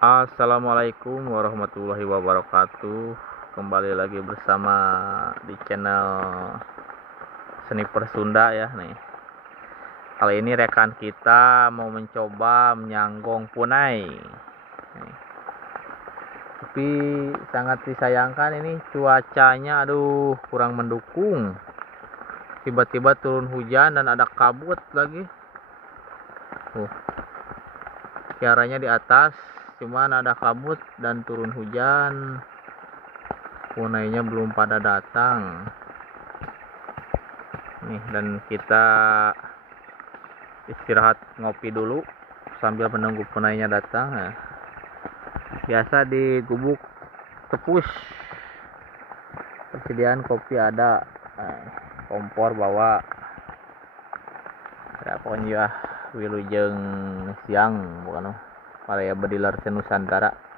Assalamualaikum warahmatullahi wabarakatuh. Kembali lagi bersama di channel Sniper Sunda ya nih. Kali ini rekan kita mau mencoba menyanggong punai. Nih. Tapi sangat disayangkan ini cuacanya kurang mendukung. Tiba-tiba turun hujan dan ada kabut lagi. Kiaranya di atas, cuman ada kabut dan turun hujan. Punainya belum pada datang nih, dan kita istirahat ngopi dulu sambil menunggu punainya datang ya. Biasa di gubuk tepus persediaan kopi ada, kompor bawa ya, pokoknya wilujeng siang bukan Malaya Bedilar Nusantara.